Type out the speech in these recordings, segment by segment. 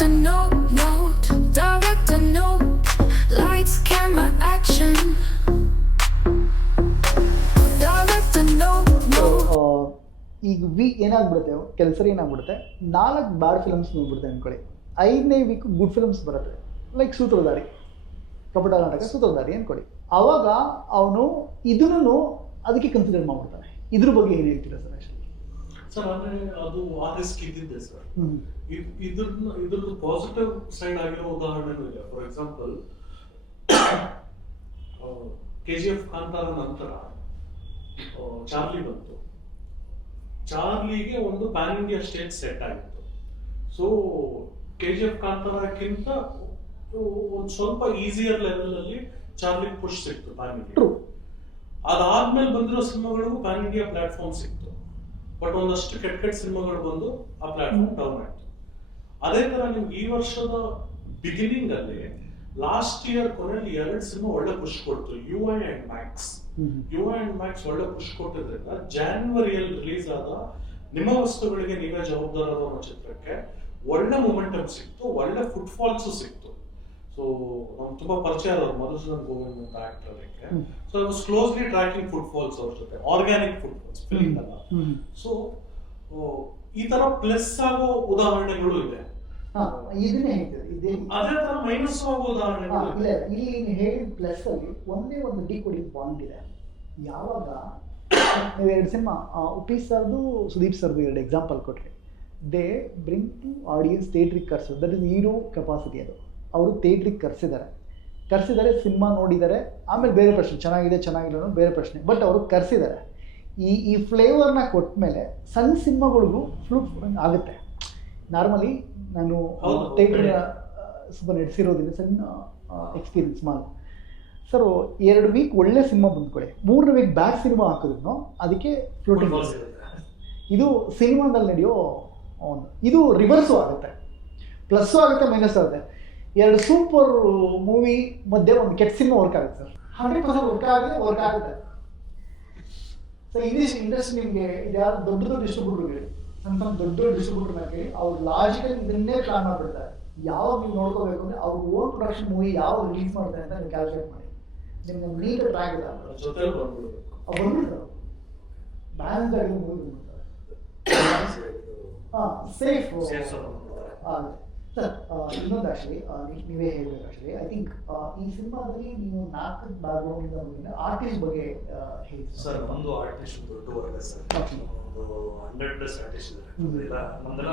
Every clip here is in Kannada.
Director no note, director no lights, camera, action. Director no note. ಈಗ ಏನಾಗ್ಬಿಡುತ್ತೆ, ಕೆಲಸ ಏನಾಗ್ಬಿಡುತ್ತೆ, 4 ಬ್ಯಾಡ್ ಫಿಲಮ್ಸ್ ನೋಡ್ಬಿಡುತ್ತೆ ಅಂದ್ಕೊಳ್ಳಿ, 5ನೇ ವೀಕ್ ಗುಡ್ ಫಿಲಮ್ಸ್ ಬರುತ್ತೆ. ಲೈಕ್ ಸೂತ್ರಧಾರಿ, ಕಪಟ ನಾಟಕ ಸೂತ್ರಧಾರಿ ಅಂದ್ಕೊಳ್ಳಿ. ಆವಾಗ ಅವನು ಇದನ್ನು ಅದಕ್ಕೆ ಕನ್ಸಿಡರ್ ಮಾಡ್ಬಿಡ್ತಾನೆ. ಇದ್ರ ಬಗ್ಗೆ ಏನು ಹೇಳ್ತೀರಾ ಸರ್? ಆ್ಯಕ್ಚುಲಿ ಸರ್ ಅಂದರೆ ಅದು ಆ ರಿಸ್ಕ್ ಇದ್ದಿದ್ದೆ ಸರ್. ಇದ್ರದ್ದು ಪಾಸಿಟಿವ್ ಸೈಡ್ ಆಗಿರೋ ಉದಾಹರಣೆನೂ ಇದೆ. ಫಾರ್ ಎಕ್ಸಾಂಪಲ್ KGF ಕಾಂತಾರ ನಂತರ ಚಾರ್ಲಿ ಬಂತು. ಚಾರ್ಲಿಗೆ ಒಂದು ಪ್ಯಾನ್ ಇಂಡಿಯಾ ಸ್ಟೇಜ್ ಸೆಟ್ ಆಗಿತ್ತು. ಸೊ KGF ಕಾಂತಾರಕ್ಕಿಂತ ಒಂದು ಸ್ವಲ್ಪ ಈಸಿಯರ್ ಲೆವೆಲ್ ಅಲ್ಲಿ ಚಾರ್ಲಿ ಪುಷ್ ಸಿಕ್ತು ಪ್ಯಾನ್ ಇಂಡಿಯಾ. ಅದಾದ್ಮೇಲೆ ಬಂದಿರೋ ಸಿನಿಮಾಗಳಿಗೂ ಪ್ಯಾನ್ ಇಂಡಿಯಾ ಪ್ಲಾಟ್ಫಾರ್ಮ್ ಸಿಕ್ತು. ಬಟ್ ಒಂದಷ್ಟು ಕೆಟ್ಟ ಸಿನಿಮಾಗಳು ಬಂದು ಆ ಪ್ಲಾಟ್ಫಾರ್ಮ್ ಡೌನ್ ಆಯ್ತು. ಅದೇ ತರ ನಿಮ್ಗೆ ಈ ವರ್ಷದ ಬಿಗಿನಿಂಗ್ ಅಲ್ಲಿ ಲಾಸ್ಟ್ ಇಯರ್ ಕೊನೆಯಲ್ಲಿ 2 ಸಿನಿಮಾ ಒಳ್ಳೆ ಪುಷ್ ಕೊಡ್ತು. UI ಅಂಡ್ ಮ್ಯಾಕ್ಸ್ ಒಳ್ಳೆ ಪುಷ್ ಕೊಟ್ಟಿದ್ರಿಂದ ಜಾನ್ವರಿಯಲ್ಲಿ ರಿಲೀಸ್ ಆದ ನಿಮ್ಮ ವಸ್ತುಗಳಿಗೆ ನೀವೇ ಜವಾಬ್ದಾರರು ಅನ್ನೋ ಚಿತ್ರಕ್ಕೆ ಒಳ್ಳೆ ಮೊಮೆಂಟಮ್ ಸಿಕ್ತು, ಒಳ್ಳೆ ಫುಟ್ ಫಾಲ್ಸ್ ಸಿಕ್ತು. ಸೊ ನಮ್ಗೆ ತುಂಬಾ ಪರಿಚಯ ಆದವ್ರು ಮಧುಸೂದನ್ ಗೋವಿಂದ್ ಅಂತ ಆಕ್ಟರ್ ಅದಕ್ಕೆ. So I was closely tracking footfalls ಅವ್ರ ಜೊತೆ, ಆರ್ಗ್ಯಾನಿಕ್ ಫುಟ್ ಫಾಲ್ಸ್ ಫಿಲ್ಮ್ ಅಲ್ಲ. ಸೊ ಈ ತರ ಪ್ಲಸ್ ಆಗೋ ಉದಾಹರಣೆಗಳು ಇದೆ. ಇದನ್ನೇ ಹೇಳ್ತೀವಿ. ಅದೇ ತರ ಮೈನಸ್ ಆಗೋ ಉದಾಹರಣೆಗಳು ಇಲ್ಲ. ಇಲ್ಲಿ ನೀವು ಹೇಳಿದ ಪ್ಲಸ್ ಅಲ್ಲಿ ಒಂದೇ ಒಂದು ಡಿಕೋಡಿಂಗ್ ಪಾಯಿಂಟ್ ಇದೆ. ಯಾವಾಗ ನೀವು 2 ಸಿನಿಮಾ ಉಪೇಶ್ ಸರ್ದು ಸುದೀಪ್ ಸರ್ದು 2 ಎಕ್ಸಾಂಪಲ್ ಕೊಟ್ರಿ, ದೇ ಬ್ರಿಂಗ್ ಟು ಆಡಿಯನ್ಸ್ ಥಿಯೇಟ್ರಿಗೆ ಕರ್ಸೋದು. That is hero capacity. ಅದು ಅವರು ಥಿಯೇಟ್ರಿಗೆ ಕರ್ಸಿದ್ದಾರೆ, ಸಿನಿಮಾ ನೋಡಿದ್ದಾರೆ, ಆಮೇಲೆ ಬೇರೆ ಪ್ರಶ್ನೆ, ಚೆನ್ನಾಗಿದೆ ಅನ್ನೋದು ಬೇರೆ ಪ್ರಶ್ನೆ. ಬಟ್ ಅವರು ಕರ್ಸಿದ್ದಾರೆ. ಈ ಫ್ಲೇವರ್ನ ಕೊಟ್ಟ ಮೇಲೆ ಸಣ್ಣ ಸಿನಿಮಾಗಳಿಗೂ ಫ್ಲೂಟ್ ಆಗುತ್ತೆ. ನಾರ್ಮಲಿ ನಾನು ಥಿಯೇಟರ್ ಸ್ವಲ್ಪ ನಡೆಸಿರೋದ್ರಿಂದ ಸಣ್ಣ ಎಕ್ಸ್ಪೀರಿಯನ್ಸ್ ಮಾಡಿ ಸರ್, 2 ವೀಕ್ ಒಳ್ಳೆ ಸಿನಿಮಾ ಬಂದ್ಕೊಳ್ಳಿ, 3ನೇ ವೀಕ್ ಬ್ಯಾಡ್ ಸಿನಿಮಾ ಹಾಕಿದ್ರು ಅದಕ್ಕೆ ಫ್ಲೋಟಿಂಗ್. ಇದು ಸಿನಿಮಾದಲ್ಲಿ ನಡೆಯೋ ಒಂದು, ಇದು ರಿವರ್ಸು ಆಗುತ್ತೆ, ಪ್ಲಸ್ಸು ಆಗುತ್ತೆ, ಮೈನಸ್ಸು ಆಗುತ್ತೆ. 2 ಸೂಪರ್ ಮೂವಿ ಮಧ್ಯೆ ಒಂದು ಕೆಟ್ಟ ಸಿನಿಮಾ ವರ್ಕ್ ಆಗುತ್ತೆ ಸರ್. 100% ವರ್ಕ್ ಆಗುತ್ತೆ. ಸೊ ಇಂಡಸ್ಟ್ರಿ ನಿಮಗೆ ಯಾರು ದೊಡ್ಡ ಡಿಸ್ಟ್ರಿಬ್ಯೂಟರ್ಗಳು, ದೊಡ್ಡ ಡಿಸ್ಟ್ರಿಬ್ಯೂಟರ್ನಾಗಿ ಅವ್ರು ಲಾಜಿಕಲ್ ಇದನ್ನೇ ಪ್ಲಾನ್ ಮಾಡಿಬಿಡ್ತಾರೆ. ಯಾವಾಗ ನೀವು ನೋಡ್ಕೋಬೇಕು ಅಂದರೆ ಅವ್ರ ಓನ್ ಪ್ರೊಡಕ್ಷನ್ ಮೂವಿ ಯಾವಾಗ ರಿಲೀಸ್ ಮಾಡ್ತಾರೆ ಅಂತ ನೀವು ಕ್ಯಾಲ್ಕುಲೇಟ್ ಮಾಡಿ, ನಿಮ್ಗೆ ನೀಟ್ ಟ್ರ್ಯಾಕ್ ಇದೆ ಬಂದ್ಬಿಡ್ತಾರೆ, ಬ್ಯಾಲೆನ್ಸ್ ಆಗಿ ಮೂವಿ ಬಂದ್ಬಿಡ್ತಾರೆ. Safe sir. ಇನ್ನೊಂದು ಆ್ಯಕ್ಚುಲಿ ನೀವೇ ಹೇಳ್ಬೇಕು. ಆ್ಯಕ್ಚುಲಿ ಐ ಥಿಂಕ್ ಈ ಸಿನಿಮಾದಲ್ಲಿ ನೀವು 4 ಬ್ಯಾಕ್ಗ್ರೌಂಡ್ ಆರ್ಟಿಸ್ಟ್ ಬಗ್ಗೆ ಹೇಳಿ ಸರ್. ಒಂದು ಆರ್ಟಿಸ್ಟ್ ದೊಡ್ಡ ವರ್ಗ ಸರ್, ಒಂದು 100+ ಆರ್ಟಿಸ್ಟ್ ಇದ್ದಾರೆ. ಇಲ್ಲ ನಮ್ದೆಲ್ಲ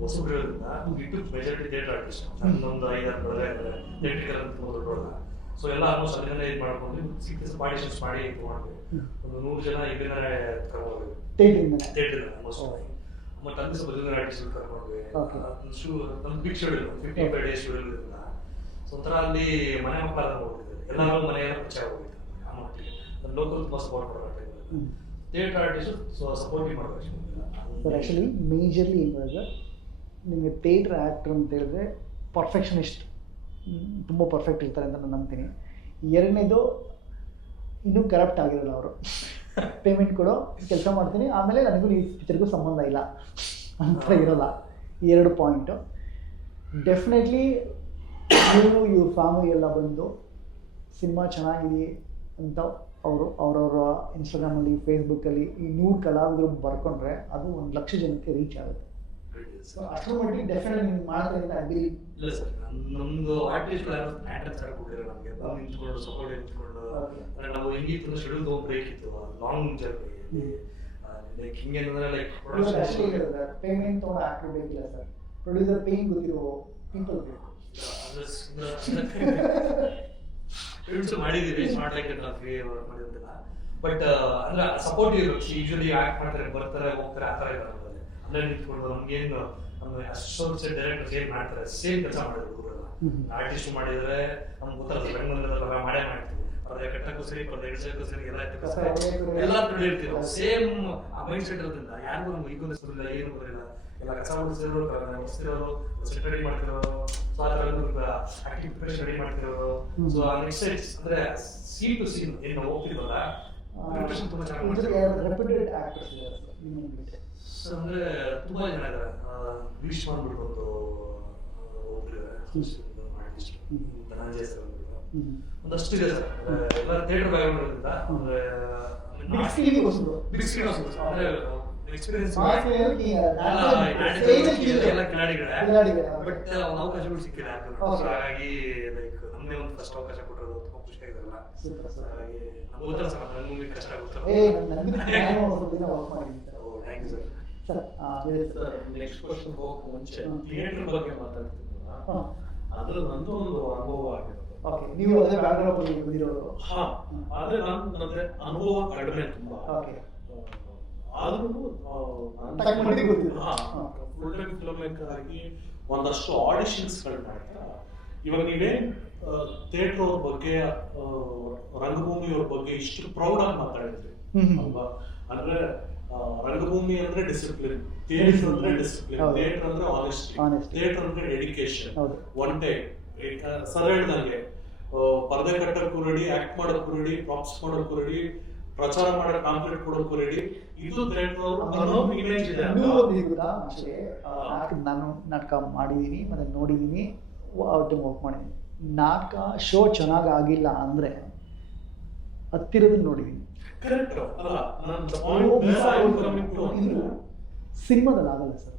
ಹೊಸಬ್ರಿರೋದ್ರಿಂದ ಇಟ್ಟು ಮೆಜಾರಿಟಿ ಥಿಯೇಟರ್ ಆರ್ಟಿಸ್ಟ್. ನನ್ನೊಂದು 5-6 ಬೆಳಗ್ಗೆ ಇದ್ದಾರೆ ಥಿಯೇಟ್ರಿಕಲ್ ಅಂತ ದೊಡ್ಡ ವರ್ಗ. ಸೊ ಎಲ್ಲ ಆಲ್ಮೋಸ್ಟ್ ಅದನ್ನೆಲ್ಲ ಇದು ಮಾಡ್ಕೊಂಡು ಸಿಕ್ಕಿಸ್ ಪಾರ್ಟಿಷನ್ಸ್ ಮಾಡಿ ತೊಗೊಂಡ್ವಿ. ಒಂದು 100 ಜನ ಇದನ್ನ ಕರ್ಕೊಂಡ್ವಿ ಥಿಯೇಟರ್ ಆಲ್ಮೋಸ್ಟ್. ಮತ್ತೆ ಅಲ್ಲಿ ಸ್ವಲ್ಪ ಜೂನಿಯರ್ ಆರ್ಟಿಸ್ಟ್ ಕರ್ಕೊಂಡ್ವಿ. ನಮ್ದು ಬಿಗ್ ಶೆಡ್ಯೂಲ್ 55 ಡೇಸ್ ಶೆಡ್ಯೂಲ್ ಇರೋದ್ರಿಂದ ಸೊ ಒಂಥರ ಅಲ್ಲಿ ಮನೆ ಮಕ್ಕಳಾದ ಹೋಗ್ತಿದ್ದಾರೆ. ಎಲ್ಲರೂ ಮನೆಯೆಲ್ಲ ಪರಿಚಯ ಹೋಗಿದ್ದಾರೆ. ಆ ಮಟ್ಟಿಗೆ ಲೋಕಲ್ ತುಂಬ ಸಪೋರ್ಟ್ ಮಾಡಬೇಕು. ಥಿಯೇಟರ್ ಆರ್ಟಿಸ್ಟ್ ಸಪೋರ್ಟಿವ್ ಮಾಡಬೇಕು ಸರ್. ಆ್ಯಕ್ಚುಲಿ ಮೇಜರ್ಲಿ ಏನು ಹೇಳಿದ್ರೆ, ನಿಮಗೆ ಥಿಯೇಟರ್ ಆ್ಯಕ್ಟರ್ ಅಂತ ಹೇಳಿದ್ರೆ ಪರ್ಫೆಕ್ಷನಿಸ್ಟ್, ತುಂಬ ಪರ್ಫೆಕ್ಟ್ ಇರ್ತಾರೆ ಅಂತ ನಾನು ನಂಬ್ತೀನಿ. 2ನೇದು ಇನ್ನೂ ಕರಪ್ಟ್ ಆಗಿರಲ್ಲ. ಅವರು ಪೇಮೆಂಟ್ ಕೊಡೋ ಕೆಲಸ ಮಾಡ್ತೀನಿ, ಆಮೇಲೆ ನನಗೂ ಈ ಪಿಕ್ಚರ್ಗೂ ಸಂಬಂಧ ಇಲ್ಲ ಅಂತ ಇರೋಲ್ಲ. 2 ಪಾಯಿಂಟು ಡೆಫಿನೆಟ್ಲಿ ಇವ್ರ ಫ್ಯಾಮಿಲಿ ಎಲ್ಲ ಬಂದು ಸಿನಿಮಾ ಚೆನ್ನಾಗಿದೆ ಅಂತ ಅವರವರ ಇನ್ಸ್ಟಾಗ್ರಾಮಲ್ಲಿ, ಫೇಸ್ಬುಕ್ಕಲ್ಲಿ ಈ 100 ಕಲಾವಿದರು ಬರ್ಕೊಂಡ್ರೆ ಅದು 1,00,000 ಜನಕ್ಕೆ ರೀಚ್ ಆಗುತ್ತೆ. ಅಷ್ಟರ ಮಟ್ಟಿಗೆ ಡೆಫಿನೆಟ್ಲಿ ನೀವು ಮಾಡ್ತಾ ಇದ್ರೆ ಅಲ್ಲಿ ಇಲ್ಲ ಸರ್. ನಮ್ದು ಆರ್ಟಿಸ್ಟ್ ಪ್ಯಾಟರ್ನ್ಸ್ ಕೊಟ್ಟಿರೋ ನಮಗೆ ನಿಂತ್ಕೊಂಡು ಸಪೋರ್ಟ್ ನಿಂತ್ಕೊಂಡು ನಾವು ಹೆಂಗಿತ್ತು ಶೆಡ್ಯೂಲ್ ತೊಗೊಂಡು ಬ್ರೇಕ್ ಇತ್ತು ಲಾಂಗ್ ಜರ್ನಿ. ಲೈಕ್ ಹಿಂಗೇನಂದ್ರೆ ಲೈಕ್ ಪೇಮೆಂಟ್ ತೊಗೊಂಡು ಆಕ್ಟರ್ ಬೇಕಿಲ್ಲ ಸರ್, ಪ್ರೊಡ್ಯೂಸರ್ ಪೇಯಿಂಗ್ ಗೊತ್ತಿರೋ ಪೀಪಲ್ ಬೇಕು. ಮಾಡಿದೀವಿ ಮಾಡ್ಲಿಕ್ಕೆ ಫ್ರೀ ಮಾಡಿರೋದಿಲ್ಲ. ಬಟ್ ಅಂದ್ರೆ ಸಪೋರ್ಟಿವ್ ಇರುತ್ತೆ. ಯೂಶಲಿ ಆಕ್ಟ್ ಮಾಡ್ತಾರೆ, ಬರ್ತಾರೆ, ಹೋಗ್ತಾರೆ, ಆ ಥರ ಇದ್ದಾರೆ. ಅಲ್ಲೇ ನಿಂತ್ಕೊಂಡು ನಮ್ಗೇನು ನಮ್ಗೆ ಅಷ್ಟೊಂದು ಡೈರೆಕ್ಟರ್ಸ್ ಏನು ಮಾಡ್ತಾರೆ ಸೇಮ್ ಕೆಲಸ ಮಾಡಿದ್ರು ಹುಡುಗರೆಲ್ಲ. ಆರ್ಟಿಸ್ಟ್ ಮಾಡಿದ್ರೆ ನಮ್ಗೆ ಗೊತ್ತಾಗುತ್ತೆ, ಬೆಂಗಳೂರಲ್ಲ ಮಾಡೇ ಮಾಡ್ತೀವಿ. ಪರದೆ ಕಟ್ಟಕ್ಕೂ ಸರಿ, ಪರದೆ ಇಳಿಸಕ್ಕೂ ಸರಿ, ಎಲ್ಲ ಎತ್ತಕ್ಕೂ ಸರಿ, ಎಲ್ಲ ತಿಳಿರ್ತೀವಿ. ಸೇಮ್ ಆ ಮೈಂಡ್ ಸೆಟ್ ಇರೋದ್ರಿಂದ ಯಾರಿಗೂ ನಮ್ಗೆ ಈಗೊಂದು ಬರಲಿಲ್ಲ, ಏನು ಬರಲಿಲ್ಲ. ಎಲ್ಲ ಕಸ ಹೊಡಿಸಿರೋರು, ಹೊಡಿಸ್ತಿರೋರು, ಸೆಟ್ ರೆಡಿ ಮಾಡ್ತಿರೋರು, ಸೊ ಆ ಥರ ಆಕ್ಟಿಂಗ್ ಪ್ರಿಪರೇಷನ್ ರೆಡಿ ಮಾಡ್ತಿರೋರು. ಸೊ ಆ ನೆಕ್ಸ್ಟ್ ಅಂದ್ರೆ ಸೀನ್ ಟು ಸೀನ್ ಏನು ಹೋಗ್ತಿದ್ವಲ್ಲ, ಪ್ರಿಪರೇಷನ್ ತುಂಬ ಚೆನ್ನಾಗಿ ಮಾಡ್ತಿದ್ದಾರೆ. ಅಂದ್ರೆ ತುಂಬಾ ಜನ ಇದ್ದಾರೆ. ವೀಶ್ ಮಾಡ್ಬಿಟ್ಟು ಧನಂಜಯ ಸರ್ ಹ್ಮ್. ಒಂದಷ್ಟು ಇದೆ ಸರ್. ಎಲ್ಲ ಥಿಯೇಟರ್ ಬ್ಯಾಕ್ಗ್ರೌಂಡ್ ಅಂದ್ರೆ Big screen ಗೋಸ್ಕರ. ಬಿಗ್ ಸ್ಕ್ರೀನ್ ಅಂದ್ರೆ ಎಕ್ಸ್ಪೀರಿಯನ್ಸ್ Mass level ಗೆ ಎಲ್ಲ ಕಿಲಾಡಿಗಳೇ ಕಿಲಾಡಿಗಳೇ. ಬಟ್ ಒಂದು ಅವಕಾಶಗಳು ಸಿಕ್ಕಿಲ್ಲ ಯಾಕಂದ್ರೆ. Okay. So ಹಾಗಾಗಿ ಲೈಕ್ ನಮ್ಮದೇ ಒಂದು ಫಸ್ಟ್ ಅವಕಾಶ ಕೊಟ್ಟಿರೋದು ತುಂಬಾ ಖುಷಿ ಆಗಿರಲ್ಲ. Super, super. ಹಾಗಾಗಿ ನಮ್ಗೆ ಗೊತ್ತಲ್ಲ ಸರ್ ನನ್ನ ಮೂವಿ ಕಷ್ಟ ಆಗುತ್ತೆ. ನನಗೆ ನಾನು ಸ್ವಲ್ಪ ದಿನ ವರ್ಕ್ ಮಾಡಿದ್ದೀನಿ sir. Thank you sir. Sir sir next question ಹೋಗಕ್ಕೆ ಮುಂಚೆ ಥಿಯೇಟರ್ ಬಗ್ಗೆ ಮಾತಾಡ್ತಿದ್ವಲ್ಲ, ಹಾಂ ಅದ್ರ ನಂದು ಒಂದು ಅನುಭವ ಆಗಿರೋದು. ಓಕೆ, ನೀವು ಅದೇ ಬ್ಯಾಕ್ಗ್ರೌಂಡ್ ಅಲ್ಲಿ ಬಂದಿರೋರು. ಹಾ, ಆದ್ರೆ ಅಂದ್ರೆ ಅನುಭವ ಕಡಿಮೆ ತುಂಬಾ. ಓಕೆ, ಆದ್ರೂ ತಕ್ಕ ಮಟ್ಟಿಗೆ ಗೊತ್ತಿದೆ. ಫುಲ್ ಟೈಮ್ ಫಿಲ್ಮ್ ಮೇಕರ್ ಆಗಿ ಒಂದಷ್ಟು ಆಡಿಷನ್ಸ್ ಗಳು ಮಾಡ್ತಾ ಇವಾಗ ನೀವೇನ್ ಥಿಯೇಟರ್ ಅವ್ರ ಬಗ್ಗೆ ರಂಗಭೂಮಿ ಅವ್ರ ಬಗ್ಗೆ ಇಷ್ಟು ಪ್ರೌಡ್ ಆಗಿ ಮಾತಾಡಿದ್ರಿ ಅಲ್ವಾ? ಅಂದ್ರೆ ರಂಗಭೂಮಿ ಅಂದ್ರೆ ಡಿಸಿಪ್ಲಿನ್, ಥಿಯೇಟರ್ ಅಂದ್ರೆ ಡಿಸಿಪ್ಲಿನ್, ಹೌದು. ಥಿಯೇಟರ್ ಅಂದ್ರೆ ಆನೆಸ್ಟಿ, Honesty. ಥಿಯೇಟರ್ ಅಂದ್ರೆ ಡೆಡಿಕೇಶನ್. ಹೌದು. ಒನ್ ಟೈಮ್ ಸರ್ ಹೇಳ್ದಂಗೆ ಪರದೆ ಕಟ್ಟಕ್ಕೂ ರೆಡಿ, ಆಕ್ಟ್ ಮಾಡೋಕ್ಕೂ ರೆಡಿ, ಪ್ರಾಪ್ಸ್ ಮಾಡೋಕ್ಕೂ ರೆಡಿ, ಪ್ರಚಾರ ಮಾಡೋ ಕಾಂಪ್ಲೀಟ್ ಕೊಡೋಕ್ಕೂ ರೆಡಿ. ಇದು ಥಿಯೇಟರ್ ಅನ್ನೋ ಇಮೇಜ್ ಇದೆ. ಇನ್ನೂ ಒಂದು ಇದೆ ಗೊತ್ತಾ ಅಷ್ಟೇ, ನಾನು ನಾಟಕ ಮಾಡಿದ್ದೀನಿ ಮತ್ತೆ ನೋಡಿದ್ದೀನಿ, ಟೈಮ್ ವರ್ಕ್ ಮಾಡಿದ್ದೀನಿ. ನಾಟಕ ಶೋ ಚೆನ್ನಾಗಿ ಆಗಿಲ್ಲ ಅಂದ್ರೆ ಹತ್ತಿರದಲ್ಲಿ ನೋಡಿದ್ದೀನಿ. ಕರೆಕ್ಟ್ ಅಲ್ಲ, ನನ್ನ ಪಾಯಿಂಟ್ ಇದು ಸಿನಿಮಾದಲ್ಲಿ ಆಗಲ್ಲ ಸರ್.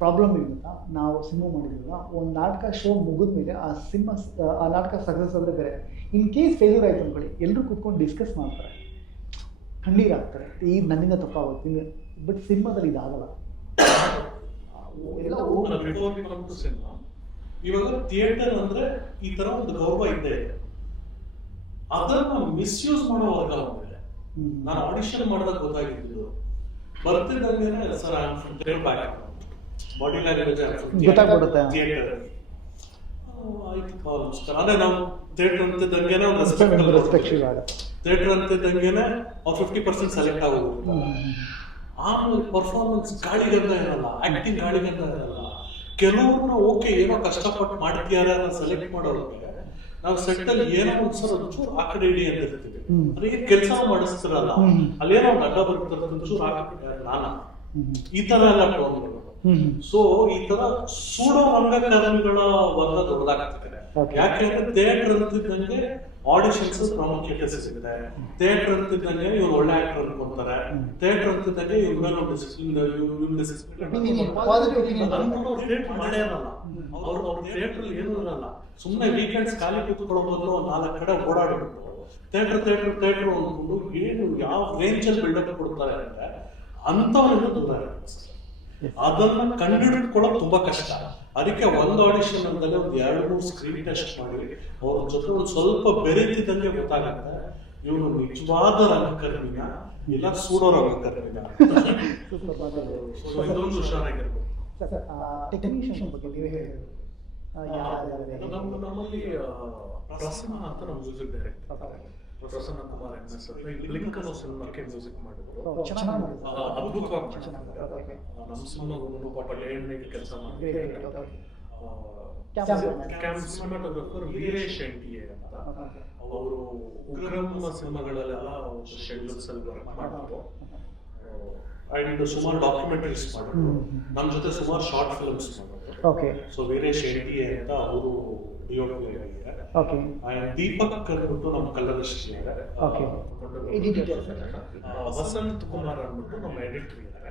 ಪ್ರಾಬ್ಲಮ್ ಏನು ಗೊತ್ತಾ, ನಾವು ಸಿನಿಮಾ ಮಾಡಿದ್ವಲ್ಲ, ಒಂದು ನಾಟಕ ಶೋ ಮುಗಿದ್ಮೇಲೆ ಆ ನಾಟಕ ಸಕ್ಸಸ್ ಅಂದರೆ ಬೇರೆ. ಇನ್ ಕೇಸ್ ಫೇಲ್ಯೂರ್ ಆಯ್ತು ಅಂದ್ಕೊಳ್ಳಿ, ಎಲ್ಲರೂ ಕೂತ್ಕೊಂಡು ಡಿಸ್ಕಸ್ ಮಾಡ್ತಾರೆ, ಕಣ್ಣೀರು ಹಾಕ್ತಾರೆ, ಈ ನನ್ನಿಂದ ತಪ್ಪಾಗುತ್ತೆ. ಬಟ್ ಸಿನಿಮಾದಲ್ಲಿ ಇದಾಗಲ್ಲ. ಎಲ್ಲ ಸಿನಿಮಾ ಇವಾಗ ಥಿಯೇಟರ್ ಅಂದ್ರೆ ಈ ತರ ಒಂದು ಗೌರವ ಇದ್ದೇ ಇದೆ. ಅದನ್ನ ಮಿಸ್ಯೂಸ್ ಮಾಡೋ ವರ್ಗ ಒಂದಿದೆ. ನಾನು ಆಡಿಷನ್ ಮಾಡಿದಾಗ ಗೊತ್ತಾಗಿದ್ದು, ಬರ್ತಿದ್ದಂಗೆ ಸರ್ ಬಾಡಿ ಲ್ಯಾಂಗ್ವೇಜ್ ಗೊತ್ತಾಗ್ಬಿಡುತ್ತೆ. ಅಂದ್ರೆ ನಾವು ಥಿಯೇಟರ್ ಅಂತಿದ್ದಂಗೆನೆ ಒಂದು ರೆಸ್ಪೆಕ್ಟ್ ಆಗುತ್ತೆ. ಥಿಯೇಟರ್ ಅಂತಿದ್ದಂಗೆನೆ 50% ಸೆಲೆಕ್ಟ್ ಆಗೋಗುತ್ತೆ. ಆಮೇಲೆ ಪರ್ಫಾರ್ಮೆನ್ಸ್ ಗಾಳಿಗಂತ ಇರಲ್ಲ, ಆಕ್ಟಿಂಗ್ ಗಾಳಿಗಂತ ಇರಲ್ಲ. ಕೆಲವ್ರನ್ನ ಓಕೆ ಏನೋ ಕಷ್ಟಪಟ್ಟು ಮಾಡ್ತಿದ್ದಾರೆ ಸೆಲೆಕ್ಟ್ ಮಾಡೋರಿಗೆ ನಾವು ಸೆಟ್ ಅಲ್ಲಿ ಏನೋ ಒಂದ್ಸಲ ಆ ಕಡೆ ಇಡಿ ಅಂತ ಇರ್ತೀವಿ. ಅಂದ್ರೆ ಈ ಕೆಲಸ ಮಾಡಿಸ್ತಿರಲ್ಲ, ಅಲ್ಲೇನೋ ಒಂದು ಅಡ್ಡ ಬರ್ತದೆ, ಒಂಚೂರು ನಾನ ಈ ತರ ಎಲ್ಲ ತಗೊಂಡ್ರು. ಸೊ ಈ ತರ ಸೂಡೋ ರಂಗಕರ್ಮಿಗಳ ವರ್ಗ ದೊಡ್ಡದಾಗ್ತಿದೆ. ಯಾಕೆಂದ್ರೆ ಥಿಯೇಟರ್ ಅಂತಿದ್ದಂಗೆ ಆಡಿಷನ್ಸ್ ಪ್ರಾಮುಖ್ಯತೆ ಸಿಗುತ್ತೆ. ಥಿಯೇಟರ್ ಅಂತಿದ್ದಂಗೆ ಇವ್ರು ಒಳ್ಳೆ ಆಕ್ಟರ್ ಅನ್ಕೊಂತಾರೆ. ಥಿಯೇಟರ್ ಅಂತಿದ್ದಂಗೆ ಇವ್ರು ಡಿಸಿಪ್ಲಿನ್ ಮಾಡೇ ಇರಲ್ಲ. ಅವ್ರ ಥಿಯೇಟರ್ ಏನೂ ಇರಲ್ಲ. ಸುಮ್ಮನೆ ವೀಕೆಂಡ್ಸ್ ಖಾಲಿ ಕೂತ್ಕೊಳ್ಳೋ ಬದಲು 4 ಕಡೆ ಓಡಾಡ್ಬಿಟ್ಟು ಥಿಯೇಟರ್ ಅಂದ್ಕೊಂಡು ಏನು ಯಾವ ರೇಂಜ್ ಅಲ್ಲಿ ಬಿಲ್ಡಪ್ ಕೊಡ್ತಾರೆ ಅಂದ್ರೆ ಅಂತವ್ರಿಂದ ದೂರ ಇರುತ್ತೆ. ಅದನ್ನ ಕಂಡುಹಿಡ್ಕೊಳ್ಳೋದು ತುಂಬಾ ಕಷ್ಟ. ಅದಕ್ಕೆ ಒಂದು ಆಡಿಷನ್ ಅಂದಲೇ ಒಂದು 2-3 ಸ್ಕ್ರೀನ್ ಟೆಸ್ಟ್ ಮಾಡಿ ಅವ್ರ ಜೊತೆ ಒಂದು ಸ್ವಲ್ಪ ಬೆರೆತಿದ್ದಂಗೆ ಗೊತ್ತಾಗುತ್ತೆ ಇವನು ನಿಜವಾದ ರಂಗಕರ್ಮಿನ ಇಲ್ಲ ಸೂಡೋ ರಂಗಕರ್ಮಿನ. ಇದೊಂದು ಹುಷಾರಾಗಿರ್ಬೇಕು. ಟೆಕ್ನಿಷಿಯನ್ ಬಗ್ಗೆ ನೀವೇ ಹೇಳಿ. ನಮ್ಮಲ್ಲಿ ಪ್ರಸನ್ನ ಅಂತ ನಮ್ಮ music director Prasanna Kumar MS blink ಅನ್ನೋ ಸಿನಿಮಾಕ್ಕೆ ಮ್ಯೂಸಿಕ್ ಮಾಡಿದ್ರು. ಚೆನ್ನಾಗಿ ಅದ್ಭುತವಾಗಿ ಮಾಡಿದ್ದಾರೆ. ನಮ್ಮ ಸಿನಿಮಾಗೂ ಪಾಪ ಲೇಡ್ನಾಗಿ ಕೆಲಸ ಮಾಡಿದ್ದಾರೆ. ಸಿನಿಮಾಟೋಗ್ರಫರ್ ವೀರೇಶ್ NTA ಅಂತ, ಅವರು ಉಗ್ರಂ ಸಿನಿಮಾಗಳಲ್ಲೆಲ್ಲ ಶೆಡ್ಯೂಲ್ಸ್ ಅಲ್ಲಿ ವರ್ಕ್ ಮಾಡಿದ್ರು. ಅಂಡ್ ಸುಮಾರು ಡಾಕ್ಯುಮೆಂಟರೀಸ್ ಮಾಡಿದ್ರು. ನಮ್ಮ ಜೊತೆ ಸುಮಾರು ಶಾರ್ಟ್ ಫಿಲ್ಮ್ಸ್ ಮಾಡಿದ್ರು. ಸೊ ವೀರೇಶ್ NTA ಅಂತ ಅವರು DOP ಆಗಿದ್ದಾರೆ. ದೀಪಕ್ ಅಂದ್ಬಿಟ್ಟು ನಮ್ಮ ಕಲರಿಸ್ಟ್ ಇದ್ದಾರೆ. ವಸಂತ್ ಕುಮಾರ್ ಅಂದ್ಬಿಟ್ಟು ನಮ್ಮ ಎಡಿಟರ್ ಇದ್ದಾರೆ.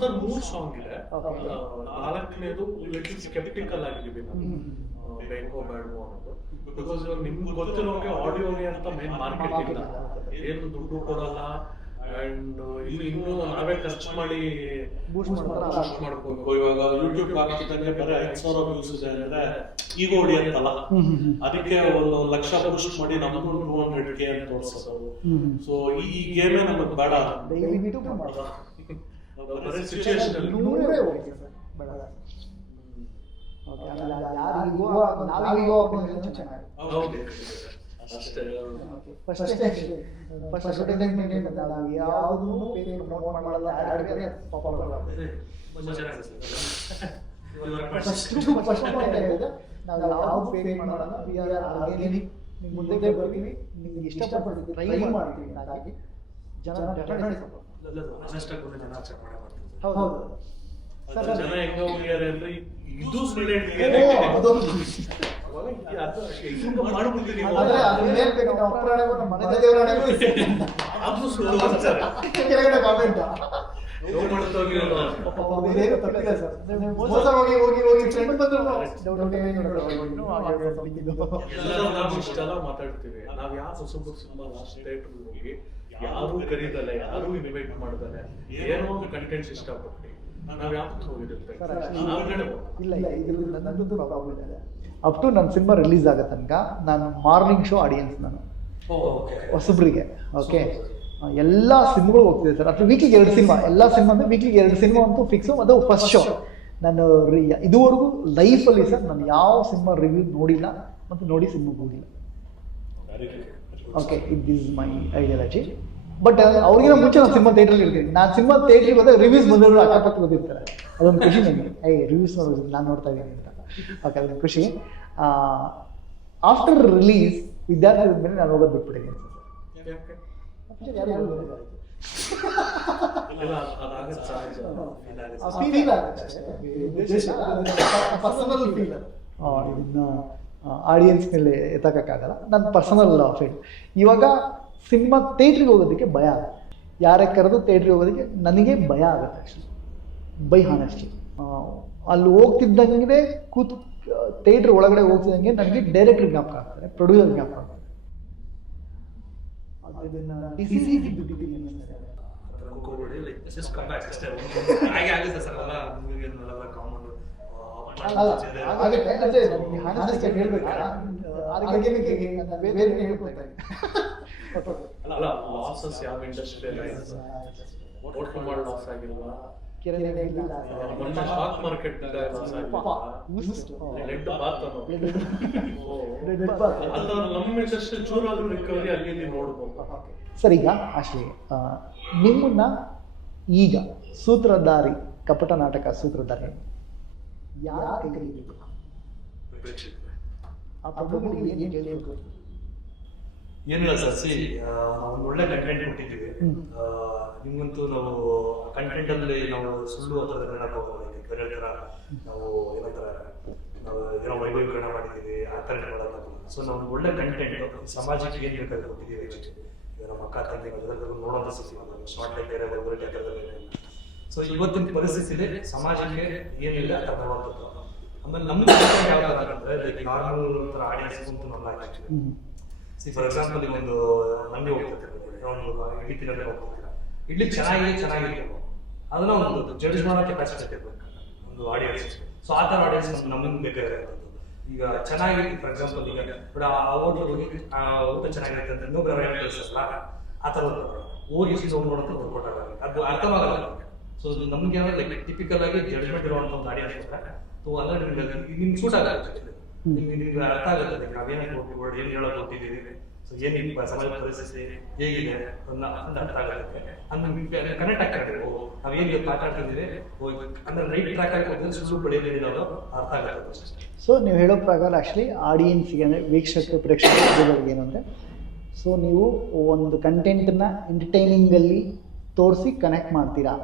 ಸರ್ 3 ಸಾಂಗ್ ಇದೆ. 4ನೇದು ಲಿಟಲ್ ಸ್ಕೆಪ್ಟಿಕಲ್ ಆಗಿದ್ದೀವಿ ನಾವು, ಬೇಕೋ ಬೇಡವೋ ಅನ್ನೋದು. ಬಿಕಾಸ್ ಇವಾಗ ನಿಮ್ಗೆ ಗೊತ್ತಿರೋಗೆ ಆಡಿಯೋಗೆ ಅಂತ ಮೇನ್ ಮಾರ್ಕೆಟ್ ಇಲ್ಲ, ಏನು ದುಡ್ಡು ಕೊಡಲ್ಲ. ಅಂಡ್ ಇನ್ನು ನಾವೇ ಖರ್ಚು ಮಾಡಿ ಬೂಸ್ಟ್ ಮಾಡ್ಕೋಬೇಕು. ಇವಾಗ ಯೂಟ್ಯೂಬ್ ಹಾಕಿದಂಗೆ ಬರೀ 5,000 ವ್ಯೂಸ್ ಇದೆ ಅಂದ್ರೆ ಈಗ ಹೊಡಿಯಂತಲ್ಲ, ಅದಕ್ಕೆ 1 ಲಕ್ಷ ಬೂಸ್ಟ್ ಮಾಡಿ ನಮ್ದು 200K ಅಂತ ತೋರಿಸೋದು. ಸೊ ಈ ಗೇಮೇ ನಮಗೆ ಬೇಡ. ಸಿಚುಯೇಷನ್ ಅಲ್ಲಿ ಮುಂದೆ ಬರ್ತೀವಿ, ನಿಮ್ಗೆ ಇಷ್ಟಪಡ್ತೀವಿ, ಟ್ರೈ ಮಾಡ್ತೀವಿ ಹಾಗಾಗಿ ಜನ ಜನ ಹೌದು. ಜನ ಹೆಂಗ ಹೋಗ್ಯಾರೆ ಅಂದ್ರೆ ಇದು ಸುಳ್ಳು ಅದೊಂದು ಮಾಡ್ಬಿಡ್ತೀನಿ ಆದ್ರೆ ಅದು ಹೇಳ್ಬೇಕು, ನಮ್ಮ ಅಪ್ಪರಾಣೆಗೂ ನಮ್ಮ ಮನೆ ದೇವರಾಣೆಗೂ ಅದು ಸುಳ್ಳು ಅಂತಾರೆ. ಕೆಳಗಡೆ ಕಾಮೆಂಟ್ ಲವ್ ಮಾಡ್ತೋಗಿ ಇದೇನು ತಪ್ಪಿಲ್ಲ ಸರ್. ಮೋಸ ಹೋಗಿ ಹೋಗಿ ಹೋಗಿ ಫ್ರೆಂಡ್ ಬಂದ್ರು ಎಲ್ಲರೂ ನಾವು ಇಷ್ಟೆಲ್ಲ ಮಾತಾಡ್ತೀವಿ. ನಾವ್ ಯಾವ ಹೊಸಬ್ರು ಸಿನಿಮಾ ಲಾಸ್ಟ್ ಥಿಯೇಟರ್ ಹೋಗಿ ಯಾರು ಕರೀದಲ್ಲ, ಯಾರು ಇನ್ವೈಟ್ ಮಾಡ್ದಲ್ಲ, ಏನೋ ಒಂದು ಕಂಟೆಂಟ್ಸ್ ಇಷ್ಟಪಟ್ಟು ನಾವ್ ಯಾವತ್ತು ಹೋಗಿರುತ್ತೆ. ಇಲ್ಲ ಇದ್ರಲ್ಲಿ ನನ್ನದು ಪ್ರಾಬ್ಲಮ್ ಇದೆ. ಅಪ್ ಟು ನನ್ನ ಸಿನಿಮಾ ರಿಲೀಸ್ ಆಗೋ ತನಕ ನಾನು ಮಾರ್ನಿಂಗ್ ಶೋ ಆಡಿಯನ್ಸ್ ನಾನು ಹೊಸಬ್ರಿಗೆ. ಓಕೆ, ಎಲ್ಲ ಸಿನಿಮಾಗಳು ಹೋಗ್ತಿದೆ ಸರ್. ಅಥವಾ ವೀಕ್ಲಿಗೆ 2 ಸಿನಿಮಾ, ಎಲ್ಲ ಸಿನಿಮಾ ಅಂದರೆ ವೀಕ್ಲಿಗೆ 2 ಸಿನಿಮಾ ಅಂತೂ ಫಿಕ್ಸು. ಅದು ಫಸ್ಟ್ ಶೋ. ನಾನು ಇದುವರೆಗೂ ಲೈಫಲ್ಲಿ ಸರ್ ನಾನು ಯಾವ ಸಿನಿಮಾ ರಿವ್ಯೂ ನೋಡಿಲ್ಲ ಮತ್ತು ನೋಡಿ ಸಿನಿಮಾ ಹೋಗಿಲ್ಲ. Okay, it is my ideology. But ಅವ್ರಿಗಿನ ಮುಂಚೆ ನಾನು ಸಿನಿಮಾ ಥಿಯೇಟ್ರಲ್ಲಿ ಇರ್ತೀನಿ. ನಾನು ಸಿನಿಮಾ ಥಿಯೇಟ್ರಿಗೆ ಹೋದಾಗ ರಿವ್ಯೂಸ್ ಬಂದವರು ಅಕ್ಕಪಕ್ಕ ಗೊತ್ತಿರ್ತಾರೆ. ಅದೊಂದು ಖುಷಿ ನನಗೆ. ರಿವ್ಯೂಸ್ ನೋಡೋದು ನಾನು ನೋಡ್ತಾ ಇದ್ದೀನಿ ಅಂತ. ಓಕೆ, ಅದೊಂದು ಖುಷಿ. ಆಫ್ಟರ್ ರಿಲೀಸ್ ವಿದ್ಯಾರ್ಥಿ ಮೇಲೆ ನಾನು ಹೋಗೋದು ಬಿಟ್ಬಿಟ್ಟಿದ್ದೀನಿ ಇದನ್ನ ಆಡಿಯನ್ಸ್ ಮೇಲೆ ಎತ್ತಕ್ಕಾಗಲ್ಲ. ನನ್ನ ಪರ್ಸನಲ್ ಫೀಲ್. ಇವಾಗ ಸಿನಿಮಾ ಥಿಯೇಟ್ರಿಗೆ ಹೋಗೋದಕ್ಕೆ ಭಯ ಆಗುತ್ತೆ. ಯಾರೇ ಕರೆದು ಥಿಯೇಟ್ರಿಗೆ ಹೋಗೋದಕ್ಕೆ ನನಗೆ ಭಯ ಆಗುತ್ತೆ ಆ್ಯಕ್ಚುಲಿ, ಬೈ ಹಾನೆಸ್ಟ್ಲಿ. ಅಲ್ಲಿ ಹೋಗ್ತಿದ್ದಂಗೆ ಕೂತು ಥಿಯೇಟ್ರ್ ಒಳಗಡೆ ಹೋಗ್ತಿದ್ದಂಗೆ ನನಗೆ ಡೈರೆಕ್ಟರ್ ಜ್ಞಾಪಕ ಆಗ್ತಾರೆ, ಪ್ರೊಡ್ಯೂಸರ್ ಜ್ಞಾಪಕ ಆಗ್ತಾರೆ. ಲಾಸಸ್ ಯಾವ ಇಂಡಸ್ಟ್ರಿ ಲಾಸ್ ಆಗಿಲ್ವಾ? ಮೊನ್ನೆ ಸ್ಟಾಕ್ ಮಾರ್ಕೆಟ್ ನಮ್ಮ ಇಂಡಸ್ಟ್ರಿ ಚೂರಾದ್ರೂ ರಿಕವರಿ ಅಲ್ಲಿ ನೋಡ್ಬೋದು. ಸರ್, ಈಗ ಅಷ್ಟೇ ನಿಮ್ಮನ್ನ ಈಗ ಸೂತ್ರಧಾರಿ, ಕಪಟ ನಾಟಕ ಸೂತ್ರಧಾರಿ ಯಾರು ಕರೀಬೇಕು? ಏನಿಲ್ಲ ಸರ್, ಒಂದು ಒಳ್ಳೆ ಕಂಟೆಂಟ್ ಕೊಟ್ಟಿದ್ದೀವಿ. ನಿಮ್ಗಂತೂ ನಾವು ಕಂಟೆಂಟ್ ಅಲ್ಲಿ ನಾವು ಸುಳ್ಳು ಅಂತ ಬೇರೆ ಥರ ನಾವು ಏನಂತಾರೆ, ನಾವು ಏನೋ ವೈಭವೀಕರಣ ಮಾಡಿದ್ದೀವಿ, ಆ ಥರ ಮಾಡೋಲ್ಲ. ಸೊ ನಾವು ಒಳ್ಳೆ ಕಂಟೆಂಟ್ ಸಮಾಜಕ್ಕೆ ಏನು ಬೇಕಾದ್ರೆ ಕೊಟ್ಟಿದ್ದೀವಿ. ಈಗ ನಮ್ಮ ಅಕ್ಕ ತಂದೆ ನೋಡೋದು ಸ್ಮಾರ್ಟ್ ಲೈಫ್ ಬೇರೆ ಸೊ ಇವತ್ತಿನ ಪರಿಸ್ಥಿತಿಲಿ ಸಮಾಜಕ್ಕೆ ಏನಿಲ್ಲ ಅರ್ಥವಾಗುತ್ತದೆ. ಆಮೇಲೆ ನಮ್ಗೆ ಯಾವ ಥರ ಅಂದರೆ ನಾರ್ಮಲ್ ಥರ ಆಡಿಯನ್ಸ್ ಕುಂತು ನಮ್ಮ ಫಾರ್ ಎಕ್ಸಾಂಪಲ್ ಈಗ ಒಂದು ಮಂದಿ ಹೋಗ್ತಿರ್ತೀವಿ, ಒಂದು ಇಡ್ಲಿ ತಿನ್ನೋದೇ ಹೋಗ್ತಿರ್ತೀರ, ಇಡ್ಲಿ ಚೆನ್ನಾಗಿದೆ ಅದನ್ನ ಒಂದು ಜಡ್ಜ್ ಮಾಡೋ ಕೆಪಾಸಿಟಿ ಇರ್ಬೇಕು ಒಂದು ಆಡಿಯನ್ಸ್. ಸೊ ಆ ಥರ ಆಡಿಯನ್ಸ್ ನಮಗೆ ಬೇಕಾಗಿರೋದು. ಈಗ ಚೆನ್ನಾಗಿ ಫಾರ್ ಎಕ್ಸಾಂಪಲ್ ಈಗ ಆ ಹೋಟ್ಲಿಗೆ ಹೋಗಿ ಊಟ ಚೆನ್ನಾಗಿರುತ್ತೆ ಅಂತ ಇನ್ನೊಬ್ರು ಹೇಳ್ತಿಲ್ಲ, ಆ ಥರ ಹೋಗಿ ನೋಡೋದು ಕೊಟ್ಟಾಗ ಅದು ಅರ್ಥವಾಗಲ್ಲ. ಸೊ ನಮ್ಗೆ ಲೈಕ್ ಟಿಪಿಕಲ್ ಆಗಿ ಜಡ್ಜ್ಮೆಂಟ್ ಇರುವಂಥ ಒಂದು ಆಡಿಯನ್ಸ್ ಇರ್ತಾರೆ. ಸೊ ಅಂದ್ರೆ ನಿಮ್ಗೆ ಸೂಟ್ ಆಗಲ್ಲ, ನಿಮ್ಗೆ ಅರ್ಥ ಆಗುತ್ತೆ ನಾವೇನು ಏನು ಹೇಳೋದು ಕೊಟ್ಟಿದ್ದೀವಿ, ಸೊ ಏನು ಸಮಾಜ ಪರಿಸ್ಥಿತಿ ಹೇಗಿದೆ ಅಂತ ಅರ್ಥ ಆಗುತ್ತೆ. ಅಂದ್ರೆ ನಿಮ್ಗೆ ಕನೆಕ್ಟ್ ಆಗ್ತಾರೆ. ನಾವೇನು ಮಾತಾಡ್ತಿದ್ದೀವಿ ಅಂದ್ರೆ ರೈಟ್ ಟ್ರ್ಯಾಕ್ ಆಗಿ ಸುಳ್ಳು ಪಡೆಯೋದು ಅರ್ಥ ಆಗುತ್ತೆ. ಸೊ ನೀವು ಹೇಳೋ ಪ್ರಕಾರ ಆ್ಯಕ್ಚುಲಿ ಆಡಿಯನ್ಸ್ಗೆ ಅಂದರೆ ವೀಕ್ಷಕ ಪ್ರೇಕ್ಷಕರಿಗೆ ಏನಂದರೆ, ಸೊ ನೀವು ಒಂದು ಕಂಟೆಂಟನ್ನ ಎಂಟರ್ಟೈನಿಂಗಲ್ಲಿ ತೋರಿಸಿ ಕನೆಕ್ಟ್ ಮಾಡ್ತೀರಾ.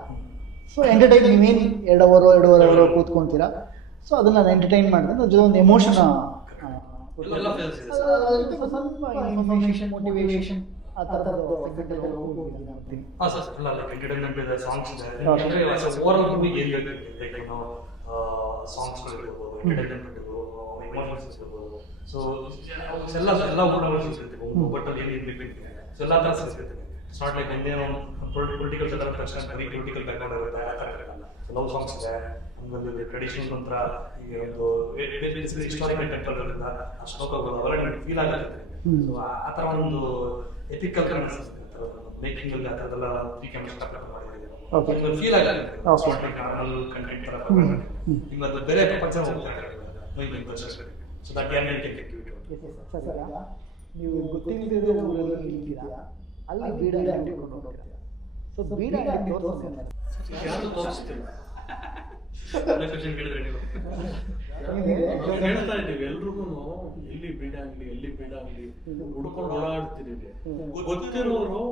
ಸೊ ಎಂಟರ್ಟೈನ್ ನೀವೇನು 2 ಅವರ್ ಕೂತ್ಕೊತೀರಾ. ಸೊ ಅದನ್ನ ನಾನು ಎಂಟರ್ಟೈನ್ ಮಾಡಿದ್ರೆ ಅದ್ರ ಜೊತೆ ಒಂದು ಎಮೋಷನ್, ಇನ್ಫಾರ್ಮೇಷನ್, ಮೋಟಿವೇಶನ್ ಆ ಥರದ್ದು ನಾಟ್ ಲೈಕ್ ಇನ್ನೇನೋ ಪೊಲಿಟಿಕಲ್ ಪೊಲಿಟಿಕಲ್ ಬ್ಯಾಕ್ಗ್ರೌಂಡ್ ಇರುತ್ತೆ, ಆ ಥರ ಇರಲ್ಲ. ಲವ್ ಸಾಂಗ್ಸ್ ಇದೆ, ಆಮೇಲೆ ಟ್ರೆಡಿಷನಲ್ ಒಂಥರ ಈಗ ಒಂದು ಹಿಸ್ಟಾರಿಕಲ್ ಟೆಂಪಲ್ ಇರೋದ್ರಿಂದ ಆ ಶ್ಲೋಕಗಳು ಅವೆಲ್ಲ ನಿಮಗೆ ಫೀಲ್ ಆಗುತ್ತೆ. ಸೊ ಆ ಥರ ಒಂದು ಎಥಿಕಲ್ ಮೇಕಿಂಗ್ ಅಲ್ಲಿ ಆ ಥರದೆಲ್ಲ 3 ಕ್ಯಾಮ್ರಾ ಮಾಡಿದ್ದೀವಿ. ಫೀಲ್ ಆಗುತ್ತೆ ನಾರ್ಮಲ್ ಕಂಟೆಂಟ್ ಥರ ನಿಮ್ಮ ಅದು ಬೇರೆ ಪ್ರಪಂಚ ಹೋಗ್ತಾರೆ. So that can take it. ನೀವು ಗೊತ್ತಿಲ್ಲದಿರೋ ಊರಲ್ಲಿ ಇದ್ದೀರಾ, ಅಲ್ಲಿ ಬೀಡ ಅಂಗಡಿ ಕೊಂಡು ಹೋಗ್ತೀರಾ. ಸೊ ಬೀಡ ಅಂಗಡಿ ಯಾರು ತೋರಿಸ್ತಿಲ್ಲ, ನೀವು ಹೇಳ್ತಾ ಇದ್ದೀವಿ ಎಲ್ರಿಗೂ ಎಲ್ಲಿ ಬೀಡ ಅಂಗಡಿ ಹುಡ್ಕೊಂಡು ಓಡಾಡ್ತಿದ್ದೀವಿ. ಗೊತ್ತಿರೋರು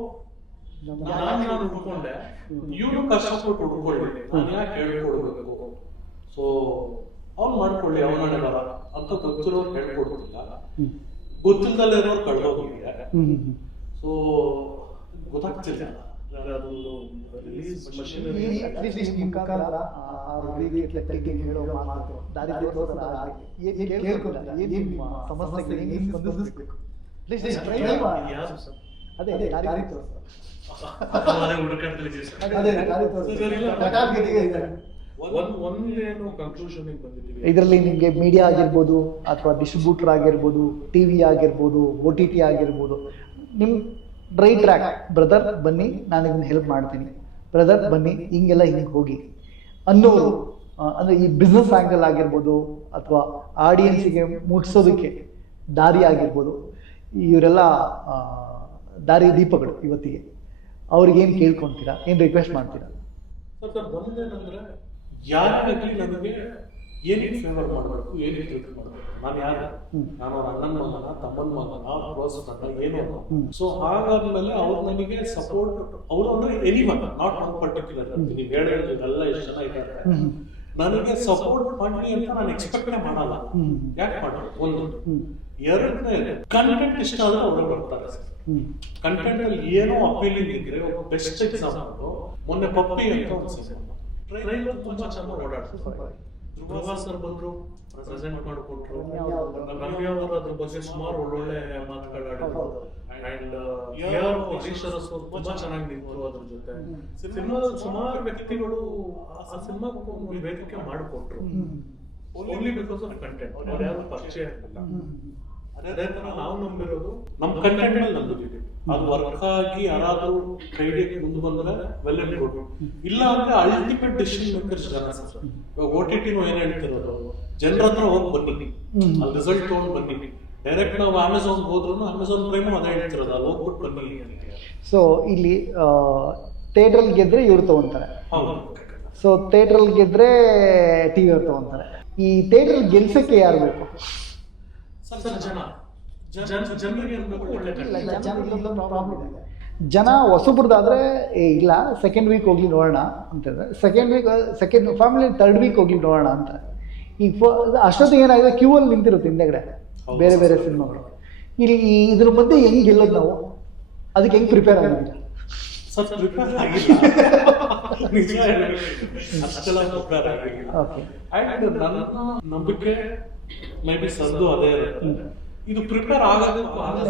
ನಾನು ಹುಡ್ಕೊಂಡೆ, ಇವ್ರು ಕಷ್ಟಪಟ್ಟು ಹುಡ್ಕೊಳ್ಳಿ, ನಾನು ಯಾಕೆ ಹೇಳ್ಕೊಡ್ಬೇಕು? ಸೊ ಅವ್ನು ಮಾಡ್ಕೊಳ್ಳಿ ಅವನ ಹಣೆ ಬರ ಅಂತ ಗೊತ್ತಿರೋರು ಹೇಳ್ಕೊಡ್ತಿಲ್ಲ, ಗೊತ್ತಿಲ್ಲದಲ್ಲೇ ಇರೋರು ಕಳ್ದೋಗಿದ್ದಾರೆ. ಸೊ ಗೊತ್ತಾಗ್ತಿಲ್ಲ ಅದೊಂದು ರಿಲೀಸ್ ಮಷಿನರಿ ಹೇಳೋ ಮಾತು ದಾರಿ ಸಮಸ್ಯೆಗೆ ಅದೇ ದಾರಿ ಒಂದೇನು ಕನ್ಕ್ಲೂಷನ್ ಬಂದಿದ್ದೀವಿ. ಇದರಲ್ಲಿ ನಿಮಗೆ ಮೀಡಿಯಾ ಆಗಿರ್ಬೋದು ಅಥವಾ ಡಿಸ್ಟ್ರಿಬ್ಯೂಟರ್ ಆಗಿರ್ಬೋದು, ಟಿವಿ ಆಗಿರ್ಬೋದು, OTT ಆಗಿರ್ಬೋದು, ನಿಮ್ಮ ರೈಟ್ ಟ್ರ್ಯಾಕ್ ಬ್ರದರ್ ಬನ್ನಿ ನಾನು ಇದನ್ನ ಹೆಲ್ಪ್ ಮಾಡ್ತೀನಿ, ಬ್ರದರ್ ಬನ್ನಿ ಹಿಂಗೆಲ್ಲ ಹಿಂಗೆ ಹೋಗಿ ಅನ್ನೋರು, ಅಂದರೆ ಈ ಬಿಸ್ನೆಸ್ ಆ್ಯಂಗಲ್ ಆಗಿರ್ಬೋದು ಅಥವಾ ಆಡಿಯನ್ಸಿಗೆ ಮುಟ್ಸೋದಕ್ಕೆ ದಾರಿ ಆಗಿರ್ಬೋದು, ಇವರೆಲ್ಲ ದಾರಿ ದೀಪಗಳು ಇವತ್ತಿಗೆ. ಅವ್ರಿಗೇನು ಕೇಳ್ಕೊತೀರಾ, ಏನು ರಿಕ್ವೆಸ್ಟ್ ಮಾಡ್ತೀರಾ? ಸರ್ ಒಂದೇನಂದ್ರೆ ಯಾರಾಗಲಿ ನನಗೆ ಏನಕ್ಕೆ ಫೇವರ್ ಮಾಡಬೇಕು, ಏನಕ್ಕೆ ಟ್ರೀಟ್ ಮಾಡಬೇಕು, ನಾನು ಯಾರು, ನಾನು ಅಣ್ಣನ ಮಗನ, ತಮ್ಮನ ಮಗನ, ಕ್ಲೋಸ್ ಫ್ರೆಂಡ್ ಏನು. ಸೊ ಹಾಗಾದ್ಮೇಲೆ ಅವ್ರು ನನಗೆ ಸಪೋರ್ಟ್, ಅವರು ಅಂದ್ರೆ any one, not one particular. ನೀವು ಹೇಳಿದ್ರೆ ಎಲ್ಲ ಎಷ್ಟು ಜನ ಇದ್ದಾರೆ, ನನಗೆ ಸಪೋರ್ಟ್ ಮಾಡಿ ಅಂತ ನಾನು ಎಕ್ಸ್ಪೆಕ್ಟ್ ಮಾಡಲ್ಲ. ಯಾಕೆ ಮಾಡೋದು? ಒಂದು ಎರಡನೇ ಕಂಟೆಂಟ್ ಇಷ್ಟ ಆದ್ರೆ ಅವ್ರು ಬರ್ತಾರೆ. ಕಂಟೆಂಟ್ ಅಲ್ಲಿ ಏನೋ ಅಪೀಲಿಂಗ್ ಇದ್ರೆ, ಬೆಸ್ಟ್ ಎಕ್ಸಾಂಪಲ್ ಮೊನ್ನೆ ಪಪ್ಪಿ ಅಂತ ಒಂದು ಸಿನಿಮಾ ಟ್ರೈಲರ್ ತುಂಬಾ ಚೆನ್ನಾಗಿ ಓಡಾಡ್ತಾರೆ. ಧ್ರುವ ಸರ್ ಬಂದ್ರು, ಪ್ರೆಸೆಂಟ್ ಮಾಡಿಕೊಟ್ರು, ರಮ್ಯಾ ಅವರು ಅದ್ರ ಬಗ್ಗೆ ಸುಮಾರು ಒಳ್ಳೊಳ್ಳೆ ಮಾತುಗಳಾಡಿದ್ರು, ಅಂಡ್ ಹರೀಶ್ವರ ತುಂಬಾ ಚೆನ್ನಾಗಿ ನಿಂತರು ಅದ್ರ ಜೊತೆ. ಸಿನಿಮಾದಲ್ಲಿ ಸುಮಾರು ವ್ಯಕ್ತಿಗಳು ಆ ಸಿನಿಮಾಕ್ಕೆ ಒಂದು ವೇದಿಕೆ ಮಾಡಿಕೊಟ್ರು, ಓನ್ಲಿ ಬಿಕಾಸ್ ಆಫ್ ಕಂಟೆಂಟ್. ಅವ್ರು ಯಾರು ಪರಿಚಯ ಆಗಿಲ್ಲ. ಅದೇ ತರ ನಾವು ನಂಬಿರೋದು ನಮ್ಮ ಕಂಟೆಂಟ್ ಮೇಲೆ ನಂಬಿದ್ದೀವಿ. ಅದು ವರ್ಕ್ ಆಗಿ ಯಾರಾದ್ರೂ ಕೈಗೆ ಮುಂದೆ ಬಂದ್ರೆ ವೆಲ್ ಅಂಡ್ ಗುಡ್, ಇಲ್ಲ ಅಂದ್ರೆ ಅಲ್ಟಿಮೇಟ್ ಡಿಸಿಷನ್ ಮೇಕರ್ಸ್ ಜನ. OTTನೂ ಏನ್ ಹೇಳ್ತಿರೋದು, ಜನರ ಹತ್ರ ಹೋಗಿ ಬನ್ನಿ, ಅಲ್ಲಿ ರಿಸಲ್ಟ್ ತಗೊಂಡು ಬನ್ನಿ. ಡೈರೆಕ್ಟ್ ನಾವು ಅಮೆಝಾನ್ ಹೋದ್ರು ಅಮೆಝಾನ್ ಪ್ರೈಮು ಅದೇ ಹೇಳ್ತಿರೋದು, ಅಲ್ಲಿ ಹೋಗ್ಬಿಟ್ಟು ಬನ್ನಿ ಅಂತ. ಸೊ ಇಲ್ಲಿ ಥಿಯೇಟ್ರಲ್ಲಿ ಗೆದ್ರೆ ಇವ್ರು ತಗೊಂತಾರೆ, ಸೊ ಥಿಯೇಟ್ರಲ್ಲಿ ಗೆದ್ರೆ TV ಅವ್ರು ತಗೊಂತಾರೆ. ಈ ಥಿಯೇಟ್ರಲ್ಲಿ ಗೆಲ್ಸಕ್ಕೆ ಯಾರು ಬೇಕು? ಜನ ಹೊಸಬ್ರದಾದ್ರೆ ಇಲ್ಲ ಸೆಕೆಂಡ್ ವೀಕ್ ಹೋಗ್ಲಿ ನೋಡೋಣ ಅಂತಂದ್ರೆ, ಸೆಕೆಂಡ್ ಫ್ಯಾಮಿಲಿ ಥರ್ಡ್ ವೀಕ್ ಹೋಗ್ಲಿ ನೋಡೋಣ ಅಂತ. ಈಗ ಅಷ್ಟೊತ್ತಿಗೆ ಏನಾಗಿದೆ, ಕ್ಯೂ ಅಲ್ಲಿ ನಿಂತಿರುತ್ತೆ ಹಿಂದೆಗಡೆ ಬೇರೆ ಬೇರೆ ಸಿನಿಮಾಗಳು. ಇಲ್ಲಿ ಇದ್ರ ಮಧ್ಯೆ ಹೆಂಗ್ ಗೆಲ್ಲೋದು ನಾವು, ಅದಕ್ಕೆ ಹೆಂಗ್ ಪ್ರಿಪೇರ್ ಆಗಿಲ್ಲ? ನಂಬಿಕೆ ಮೇ ಬಿ ಸರ್ದು ಅದೇ ಇರುತ್ತೆ. ಇದು ಪ್ರಿಪೇರ್ ಆಗೋದಕ್ಕೂ ಅದು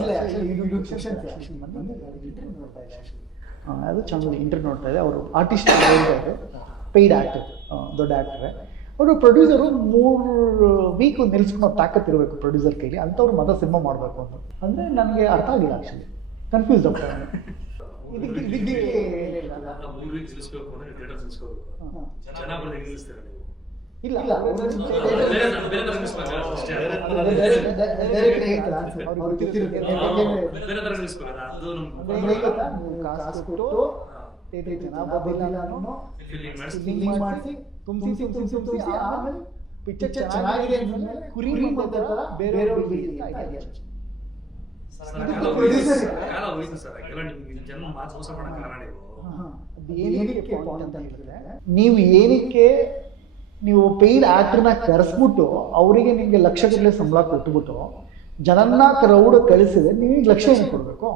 ಚೆನ್ನಾಗಿ ಇಂಟರ್ವ್ಯೂ ನೋಡ್ತಾ ಇದೆ. ಅವರು ಆರ್ಟಿಸ್ಟ್ ಹೇಳ್ತಾ ಇದ್ದಾರೆ, ಪೇಯ್ಡ್ ಆ್ಯಕ್ಟರ್, ದೊಡ್ಡ ಆ್ಯಕ್ಟ್ರೆ ಅವರು. ಪ್ರೊಡ್ಯೂಸರು 3 ವೀಕ್ ನಿಲ್ಸ್ಕೊಂಡು ತಾಕತ್ತಿರಬೇಕು ಪ್ರೊಡ್ಯೂಸರ್ ಕೈಲಿ, ಅಂಥವ್ರು ಮತ್ತೆ ಸಿನಿಮಾ ಮಾಡಬೇಕು ಅಂತ ಅಂದರೆ ನನಗೆ ಅರ್ಥ ಆಗಿಲ್ಲ. ಆ್ಯಕ್ಚುಲಿ ಕನ್ಫ್ಯೂಸ್ ಆಗ್ತದೆ. ಇಲ್ಲ ಪಿಕ್ಚರ್ ಚೆನ್ನಾಗಿದೆ ಅಂತಂದ್ರೆ ಕುರಿ ಬೇರೆ ನೀವು ಏನಕ್ಕೆ ನೀವು ಪೇಯ್ಡ್ ಆಕ್ಟರ್ನ ಕರೆಸ್ಬಿಟ್ಟು ಅವರಿಗೆ ನಿಮಗೆ ಲಕ್ಷಗಟ್ಟಲೆ ಸಂಬಳ ಕೊಟ್ಬಿಟ್ಟು ಜನನ್ನ ಕ್ರೌಡ್ ಕಳಿಸಿದ್ರೆ ನೀವು ಲಕ್ಷ ಏನು ಕೊಡಬೇಕು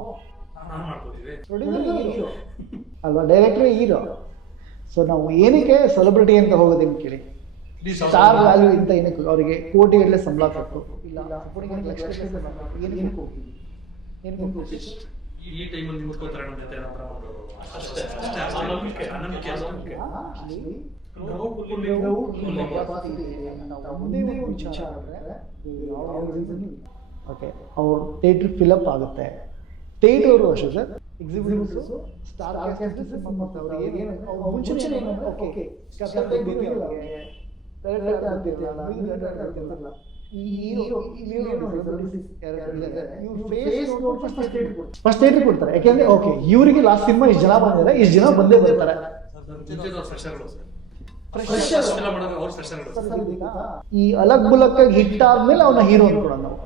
ಅಲ್ವಾ? ಡೈರೆಕ್ಟ್ರೇ ಹೀರೋ. ಸೊ ನಾವು ಏನಕ್ಕೆ ಸೆಲೆಬ್ರಿಟಿ ಅಂತ ಹೋಗೋದೇನು ಕೇಳಿ, ಸ್ಟಾರ್ ವ್ಯಾಲ್ಯೂ ಅಂತ ಏನಕ್ಕೆ ಅವರಿಗೆ ಕೋಟಿಗಟ್ಟಲೆ ಸಂಬಳ ಕೊಟ್ಟು ಇಲ್ಲ ಈ ಟೈಮಲ್ಲಿ ಮುಟ್ಕೋತಾರೆ ನಮ್ಮ ಜೊತೆ ಓಕೆ. ಅವ್ರು ಥಿಯೇಟ್ರ್ ಫಿಲಪ್ ಆಗುತ್ತೆ. ಥಿಯೇಟ್ರ್ ಅವರು ಅಷ್ಟೇ ಸರ್, ಎಕ್ಸಿಬಿಟಿವ್ಸ್ ಸ್ಟಾರ್ ಫಸ್ಟ್ ಥಿಯೇಟ್ರ್ ಕೊಡ್ತಾರೆ. ಯಾಕೆಂದ್ರೆ ಓಕೆ ಇವರಿಗೆ ಲಾಸ್ಟ್ ಸಿನಿಮಾ ಇಷ್ಟು ಜನ ಬಂದಿದ್ದಾರೆ, ಇಷ್ಟು ಜನ ಬಂದೇ ಬರ್ತಾರೆ. ಈ ಅಲಗ್ ಬುಲಕ್ ಹಿಟ್ ಆದ್ಮೇಲೆ ಅವನ ಹೀರೋ ಅನ್ಕೊಡೋಣ ನಾವು.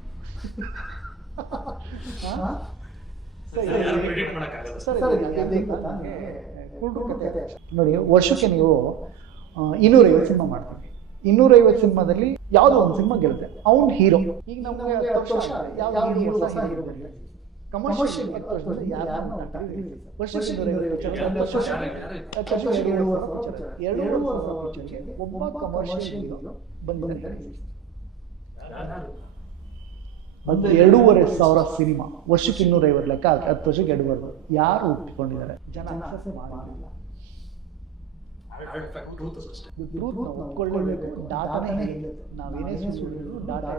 ನೋಡಿ ವರ್ಷಕ್ಕೆ ನೀವು 250 ಸಿನಿಮಾ ಮಾಡ್ತೀವಿ. 250 ಸಿನಿಮಾದಲ್ಲಿ ಯಾವುದೋ ಒಂದು ಸಿನಿಮಾ ಗೆಲ್ಲುತ್ತೆ, ಅವ್ನು ಹೀರೋ. ಈಗ ನಮಗೆ 10 ವರ್ಷ ಯಾವ ಹೀರೋ ಹೊಸ ಹೀರೋ ಬರಲಿಲ್ಲ, ಕಮರ್ಷಿಯಲ್ ಯಾರನ್ನ ವರ್ಷಕ್ಕೆ 2.5 ಒಬ್ಬ ಕಮರ್ಷಿಯಲ್ ಹೀರೋ ಬಂದಿದ್ದಾರೆ. 2,500 ಸಿನಿಮಾ ವರ್ಷಕ್ಕೆ 250 ಲೆಕ್ಕ 10 ವರ್ಷಕ್ಕೆ 2,500 ಯಾರು ಹುಟ್ಟಿಕೊಂಡಿದ್ದಾರೆ? ಜನ ಮಾಡಿಲ್ಲ. ಡಾಟಾನೇ ಹೇಳುತ್ತೆ, ನಾವೇನೇ ಸುಳ್ಳು ಡಾಟಾ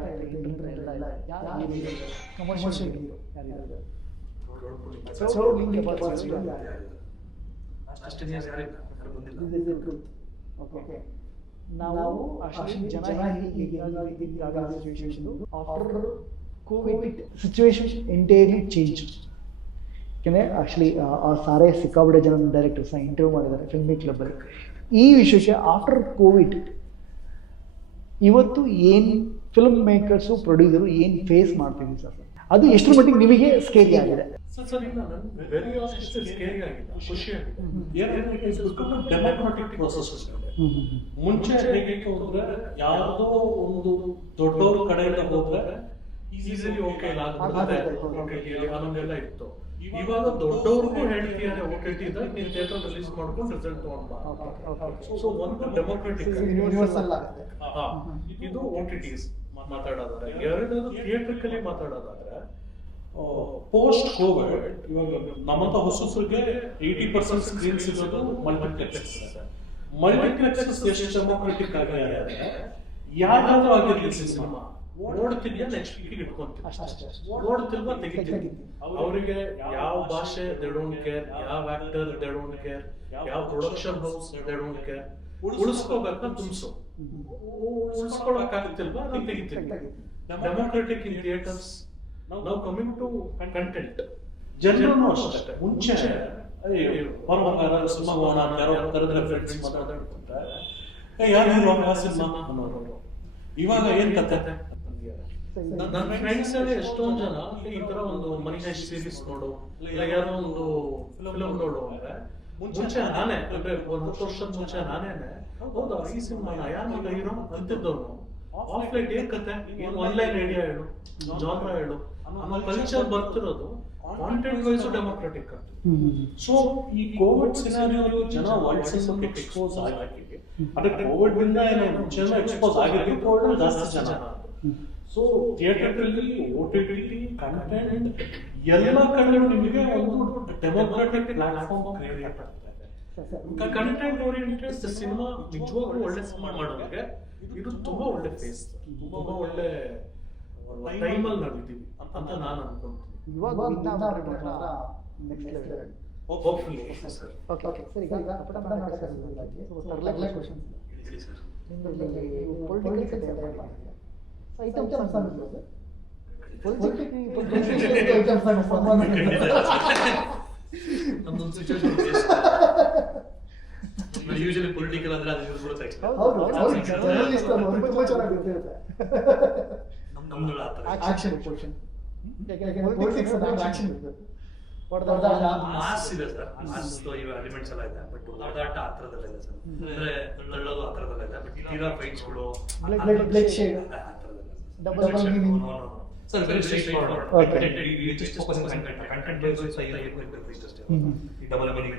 ಕಮರ್ಷಿಯಲ್ ಹೀರೋ ಯಾರಿದ್ದಾರೆ? ನಾವು ಅಷ್ಟು ಜನ after Covid situation entirely change. ಯಾಕೆಂದರೆ ಆ್ಯಕ್ಚುಲಿ ಸಾರೇ ಸಿಕ್ಕಾಬಿಡೆ ಜನ ಡೈರೆಕ್ಟರ್ಸ್ನ ಇಂಟರ್ವ್ಯೂ ಮಾಡಿದ್ದಾರೆ ಫಿಲ್ಮ್ ಮೇಕ್ ಕ್ಲಬ್ಬಲ್ಲಿ ಈ ವಿಷಯಕ್ಕೆ. ಆಫ್ಟರ್ ಕೋವಿಡ್ ಇವತ್ತು ಏನು ಫಿಲ್ಮ್ ಮೇಕರ್ಸು ಪ್ರೊಡ್ಯೂಸರು ಏನು ಫೇಸ್ ಮಾಡ್ತೀವಿ ಸರ್, ಅದು ಎಷ್ಟು ಮಟ್ಟಿಗೆ ನಿಮಗೆ ಸ್ಕೇರಿ ಆಗಿದೆ? ಸರ್ ಇಲ್ಲ, ನನಗೆ ವೆರಿ ಆನೆಸ್ಟ್ಲಿ ಸ್ಕೇರಿ ಆಗಿದೆ, ಖುಷಿ ಆಗಿದೆ. ಏನಂದ್ರೆ ಡೆಮೋಕ್ರಾಟಿಕ್ ಪ್ರೊಸೆಸ್. ಮುಂಚೆ ಹೇಗೆ ಹೋದ್ರೆ ಯಾವುದೋ ಒಂದು ದೊಡ್ಡವ್ರ ಕಡೆಯಿಂದ ಹೋದ್ರೆ ಈಸಿಲಿ ಓಕೆ ಅನ್ನೋದೆಲ್ಲ ಇತ್ತು. ಇವಾಗ ದೊಡ್ಡವ್ರಿಗೂ ಹೇಳ್ತಿದ್ದಾರೆ OTT ಇದ್ರೆ ನೀವು ಥಿಯೇಟರ್ ರಿಲೀಸ್ ಮಾಡ್ಕೊಂಡು ರಿಸಲ್ಟ್ ತಗೊಂಡ್ಬಾ. ಸೊ ಒಂದು ಡೆಮೋಕ್ರಾಟಿಕ್ ಯೂನಿವರ್ಸಲ್ ಆಗುತ್ತೆ. ಇದು OTTs ಮಾತಾಡೋದಾದ್ರೆ. ಎರಡನೇದು ಥಿಯೇಟ್ರಿಕಲಿ ಮಾತಾಡೋದಾದ್ರೆ ಪೋಸ್ಟ್ ಕೋವಿಡ್ ಇವಾಗ ನಮ್ಮಂತ ಹೊಸರಿಗೆ 80% ಸ್ಕ್ರೀನ್ಸ್ ಇರೋದು ಮಲ್ಟಿಪ್ಲೆಕ್ಸ್. ಮಲ್ಟಿಪ್ಲೆಕ್ಸ್ ಎಷ್ಟು ಡೆಮೋಕ್ರಾಟಿಕ್ ಆಗಿದೆ, ಯಾವ್ದಾದ್ರು ಆಗಿರ್ಲಿ ಸಿನಿಮಾ ನೋಡ್ತಿದ್ಯಾ ನೆಕ್ಸ್ಟ್ ವೀಕ್ ಇಟ್ಕೊಂತೀನಿ, ನೋಡ್ತಿಲ್ವಾ ತೆಗಿತೀನಿ. ಅವರಿಗೆ ಯಾವ ಭಾಷೆ ದೇ ಡೋಂಟ್ ಕೇರ್, ಯಾವ ಆಕ್ಟರ್ ದೇ ಡೋಂಟ್ ಕೇರ್, ಯಾವ production house they don't care. ಉಳಿಸ್ಕೋಬೇಕಂತ ಉಳಿಸ್ಕೊಳಕ್ ಆಗ್ತಿಲ್ವಾ ನೀವು ತೆಗಿತೀನಿ. Democratic in theatres. ನಾವು ಕಮಿಂಗ್ ಟು ಕಂಟೆಂಟ್, ಜನರನ್ನು ಅಷ್ಟೇ. ಮುಂಚೆ ಬರುವಾಗ ಸಿನಿಮಾ ಯಾರೋ ಕರೆದ್ರೆ ಫ್ರೆಂಡ್ಸ್ ಮಾತಾಡ್ತಾರೆ, ಯಾರು ಆ ಸಿನಿಮಾ ಅನ್ನೋರು. ಇವಾಗ ಏನ್ ಕತೆ? ನನ್ನ ಫ್ರೆಂಡ್ಸ್ ಅಲ್ಲಿ ಎಷ್ಟೊಂದು ಜನ ಈ ತರ ಒಂದು ಮನಿ ಹೈಸ್ಟ್ ಸೀರೀಸ್ ನೋಡು, ಇಲ್ಲ ಯಾರೋ ಒಂದು ಫಿಲಮ್ ನೋಡು ಅಂದ್ರೆ ಮುಂಚೆ ನಾನೇ ಅಂದ್ರೆ 10 ವರ್ಷದ ಮುಂಚೆ ನಾನೇನೆ ಹೌದಾ ಈ ಸಿನಿಮಾನ ಯಾರು ಹೀರೋ ಅಂತಿದ್ದವನು. ಆಫ್ಲೈಟ್ ಏನ್ ಕತೆ, ಏನು ಆನ್ಲೈನ್ ಐಡಿಯಾ ಹೇಳು, ಜಾನ್ರಾ ಹೇಳು ಅನ್ನೋ ಕಲ್ಚರ್ ಬರ್ತಿರೋದು ಕಾಂಟೆಂಟ್ ವೈಸ್ ಡೆಮೋಕ್ರಾಟಿಕ್. ಸೊ ಈ ಕೋವಿಡ್ ಸಿನಾರಿಯೋ ಜನ ವರ್ಲ್ಡ್ ಸಿನಿಮಾಕ್ಕೆ ಎಕ್ಸ್ಪೋಸ್ ಆಗಿ, ಅದಕ್ಕೆ ಕೋವಿಡ್ ಇಂದ ಮುಂಚೆ ಎಕ್ಸ್ಪೋಸ್ ಆಗಿದ್ದು ಜಾಸ್ತಿ ಜನ. ಸೊ ಥಿಯೇಟರ್ಗಳಲ್ಲಿ OTT ಕಂಟೆಂಟ್ ಎಲ್ಲ ಕಡೆ ನಿಮಗೆ ಒಂದು ಡೆಮೋಕ್ರಾಟಿಕ್ ಪ್ಲಾಟ್ಫಾರ್ಮ್ ಕ್ರಿಯೇಟ್ ಆಗ್ತದೆ. ಕಂಟೆಂಟ್ ಓರಿಯೆಂಟೆಡ್ ಸಿನಿಮಾ ನಿಜವಾಗ್ಲೂ ಒಳ್ಳೆ ಸಿನಿಮಾ ಮಾಡೋರಿಗೆ ಇದು ತುಂಬಾ ಒಳ್ಳೆ ಫೇಸ್, ತುಂಬಾ ಒಳ್ಳೆ ಟೈಮಲ್ಲಿ ನಾವಿದ್ದೀವಿ ಅಂತ ನಾನು ಅನ್ಕೊಂತೀನಿ. ಇವಾಗ ಹೋಪ್ಫುಲಿ ಸರ್. ಓಕೆ ಸರ್, ಈಗ ನಮ್ದೊಂದು ಸಿಚುವೇಶನ್ ಯೂಶಲಿ ಪೊಲಿಟಿಕಲ್ ಅಂದ್ರೆ ಅದು ಬರುತ್ತೆ. ಮಾಸ್ ಇದೆ ಸರ್, ಮಾಸ್ ಎಲಿಮೆಂಟ್ಸ್ ಎಲ್ಲ ಇದೆ, ಬಟ್ ಹೊಡೆದಾಟ ಆ ಥರದಲ್ಲ ಇದೆ ಸರ್. ಅಂದ್ರೆ ತಳ್ಳೋದು ಆ ಥರದಲ್ಲ ಇದೆ, ಬಟ್ ತೀರಾ ಫೈಟ್ಸ್ಗಳು sir very straightforward. Just focus on content base ಅಷ್ಟೇ. ಈ ಡಬಲ್ ಮೀನಿಂಗ್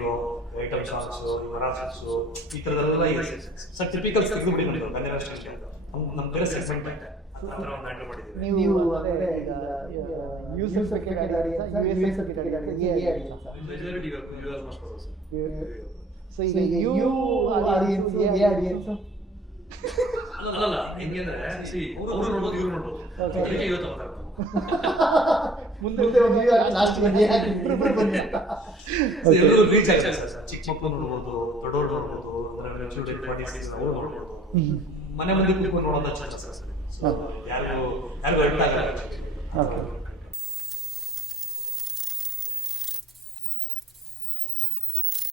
ಐಟಮ್ ಸಾಂಗ್ಸ್, ಮರಾಸಾಸ್ ಈ ಥರದೆಲ್ಲ ಇದೆ ಸರ್. ಟಿಪಿಕಲ್ ಸ್ಕ್ರಿಪ್ಟ್ ಬಿಡಿ ಕನ್ನಡ ಸ್ಟೇಷನ್ ನಮ್ಮ ಬೇರೆ ಸೆಗ್ಮೆಂಟ್ ಆ ಥರ ಒಂದು ಹ್ಯಾಂಡಲ್ ಮಾಡಿದ್ದೀವಿ. ನೀವು ಯೂಎಸ್ ಕ್ರಿಕೆಟ್ ಆಡಿಯನ್ಸ್ ಮೆಜಾರಿಟಿ ಯೂಎಸ್ ಮಸ್ಟ್ ಬರೋದು ಸರ್. ಸೊ ಈಗ ಯು ಆಡಿಯನ್ಸ್ ಎ ಆಡಿಯನ್ಸ್ ಅಲ್ಲ ಹೆಂಗೆ ಅಂದ್ರೆ ಅವರು ನೋಡ್ಬೋದು ಇವ್ರು ನೋಡ್ಬೋದು, ಅದಕ್ಕೆ ಇವತ್ತು ಮಾತಾಡ್ತಾರೆ. ಮುಂದೆ ಲಾಸ್ಟ್ ಇಬ್ರು ಬನ್ನಿ ಅಂತ ಎಲ್ಲರೂ ರೀಚ್ ಆಗ್ತಾರೆ ಸರ್. ಚಿಕ್ಕ ಮಕ್ಕಳು ನೋಡ್ಬೋದು, ದೊಡ್ಡವರು ನೋಡ್ಬೋದು, ಅವರು ನೋಡ್ಬೋದು, ಮನೆ ಮುಂದೆ ಕೂತ್ಕೊಂಡು ನೋಡೋದು ಸರ್. ಯಾರಿಗೂ ಹೆಲ್ಪ್ ಆಗಲ್ಲ.